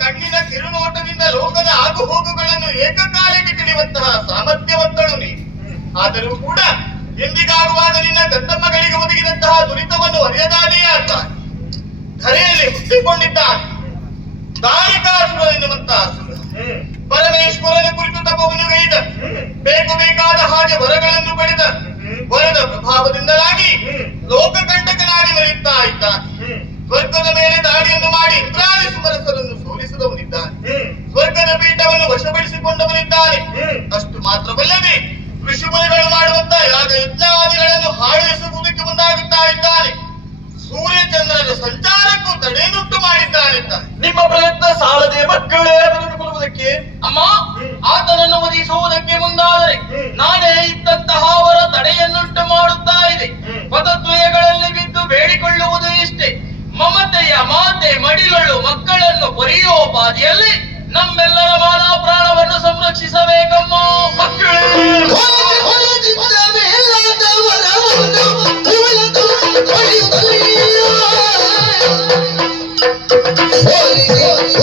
ಕಣ್ಣಿನ ಕಿರುನೋಟದಿಂದ ಲೋಕದ ಆಗು ಏಕಕಾಲಕ್ಕೆ ತಿಳಿಯುವಂತಹ ಸಾಮರ್ಥ್ಯವಂತಳು ಧರೆಯಲ್ಲಿ ಹುಟ್ಟಿಕೊಂಡಿದ್ದಾನೆ ತಾರಕಾಸುರ ಎನ್ನುವಂತಹ ಪರಮೇಶ್ವರನ ಕುರಿತು ತಪವನ್ನು ಗೈದ ಬೇಕು ಬೇಕಾದ ಹಾಗೆ ವರಗಳನ್ನು ಪಡೆದ ವರದ ಪ್ರಭಾವದಿಂದಲಾಗಿ ಲೋಕಕಂಟಕನಾಗಿ ಬರೆಯುತ್ತಾ ಇದ್ದಾನೆ. ಸ್ವರ್ಗದ ಮೇಲೆ ದಾಳಿಯನ್ನು ಮಾಡಿ ಇಂದ್ರಾದಿ ಸುಮರಸರನ್ನು ಸೋಲಿಸಿದವನಿದ್ದಾನೆ. ಸ್ವರ್ಗದ ಪೀಠವನ್ನು ವಶಪಡಿಸಿಕೊಂಡವನಿದ್ದಾನೆ. ಅಷ್ಟು ಮಾತ್ರವಲ್ಲದೆ ಋಷಿಮುನಿಗಳು ಮಾಡುವಂತಹ ಯಾಗ ಯಜ್ಞಾದಿಗಳನ್ನು ಹಾಳೆಸುವುದಕ್ಕೆ ನಿಮ್ಮ ಪ್ರಯತ್ನ ಸಾಲದೆ ಮಕ್ಕಳೇ ಅದನ್ನು ಅಮ್ಮ ಆತನನ್ನು ವಧಿಸುವುದಕ್ಕೆ ಮುಂದಾದರೆ ನಾನೇ ಇದ್ದಂತಹ ಅವರ ತಡೆಯನ್ನುಂಟು ಮಾಡುತ್ತಾ ಇದೆ ಪದದ್ವಯಗಳಲ್ಲಿ ಬಿದ್ದು ಬೇಡಿಕೊಳ್ಳುವುದು ಇಷ್ಟೇ. ಮಮತೆಯ ಮಾತೆ ಮಡಿಗಳು ಮಕ್ಕಳನ್ನು ಪೊರೆಯೋಪಾದಿಯಲ್ಲಿ ನಮ್ಮೆಲ್ಲರ ಮಾನ ಪ್ರಾಣವನ್ನು ಓ Holy Ghost.